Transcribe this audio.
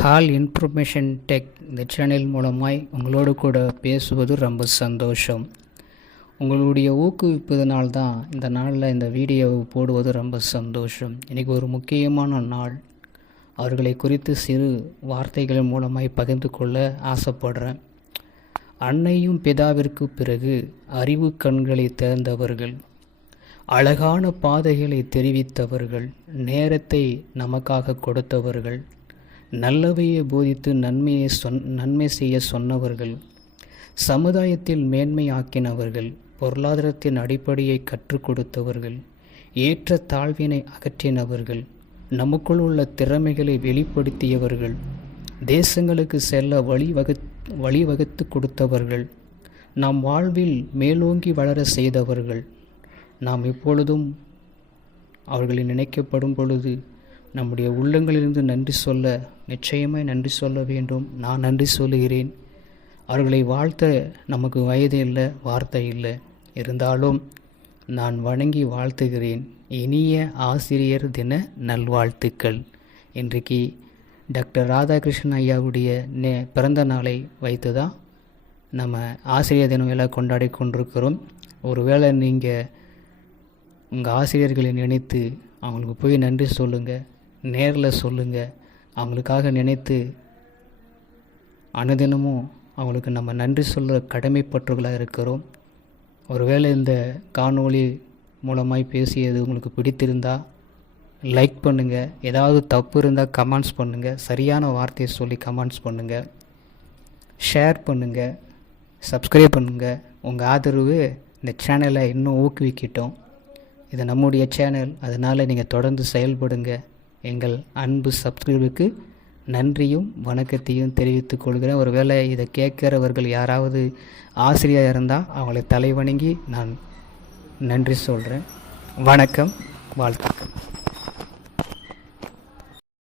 Hall information tech இந்த channel மூலமாய் உங்களோடு கூட பேசுவது ரொம்ப சந்தோஷம். உங்களுடைய ஊக்குவிப்பதனால் தான் இந்த நாளில் இந்த வீடியோவை போடுவது ரொம்ப சந்தோஷம். இன்றைக்கி ஒரு முக்கியமான நாள். அவர்களை குறித்து சிறு வார்த்தைகள் மூலமாய் பகிர்ந்து கொள்ள ஆசைப்படுறேன். அன்னையும் பிதாவிற்கு பிறகு அறிவு கண்களை திறந்தவர்கள் அழகான பாதைகளை தெரிவித்தவர்கள் நேரத்தை நமக்காக கொடுத்தவர்கள் நல்லவையை போதித்து நன்மையை சொன் நன்மை செய்ய சொன்னவர்கள் சமுதாயத்தில் மேன்மையாக்கினவர்கள் பொருளாதாரத்தின் அடிப்படையை கற்றுக் கொடுத்தவர்கள் ஏற்ற தாழ்வினை அகற்றினவர்கள் நமக்குள் உள்ள திறமைகளை வெளிப்படுத்தியவர்கள் தேசங்களுக்கு செல்ல வழிவகு வழிவகுத்து கொடுத்தவர்கள் நம் வாழ்வில் மேலோங்கி வளர செய்தவர்கள் நாம் எப்பொழுதும் அவர்களை நினைக்கப்படும் பொழுது நம்முடைய உள்ளங்களிலிருந்து நன்றி சொல்ல நிச்சயமாய் நன்றி சொல்ல வேண்டும். நான் நன்றி சொல்லுகிறேன். அவர்களை வாழ்த்த நமக்கு வயது இல்லை வார்த்தை இல்லை. இருந்தாலும் நான் வணங்கி வாழ்த்துகிறேன். இனிய ஆசிரியர் தின நல்வாழ்த்துக்கள். இன்றைக்கு டாக்டர் ராதாகிருஷ்ணன் ஐயாவுடைய நே பிறந்த நாளை வைத்து தான் நம்ம ஆசிரியர் தினம் எல்லாம் கொண்டாடி கொண்டிருக்கிறோம். ஒருவேளை நீங்கள் உங்கள் ஆசிரியர்களை நினைத்து அவங்களுக்கு போய் நன்றி சொல்லுங்கள் நேரில் சொல்லுங்கள் அவங்களுக்காக நினைத்து அனுதினமும் அவங்களுக்கு நம்ம நன்றி சொல்ல கடமைப்பற்றுகளாக இருக்கிறோம். ஒருவேளை இந்த காணொளி மூலமாய் பேசியது உங்களுக்கு பிடித்திருந்தா லைக் பண்ணுங்கள் ஏதாவது தப்பு இருந்தால் கமெண்ட்ஸ் பண்ணுங்கள் சரியான வார்த்தையை சொல்லி கமெண்ட்ஸ் பண்ணுங்கள் ஷேர் பண்ணுங்கள் சப்ஸ்கிரைப் பண்ணுங்கள் உங்கள் ஆதரவு இந்த சேனலை இன்னும் ஊக்குவிக்கிட்டோம். இது நம்முடைய சேனல். அதனால் நீங்கள் தொடர்ந்து செயல்படுங்க. எங்கள் அன்பு சப்ஸ்கிரைபருக்கு நன்றியும் வணக்கத்தையும் தெரிவித்துக் கொள்கிறேன். ஒருவேளை இதை கேட்குறவர்கள் யாராவது ஆசிரியர் இருந்தால் அவங்களை தலைவணங்கி நான் நன்றி சொல்கிறேன் வணக்கம் வாழ்த்துக்கள்.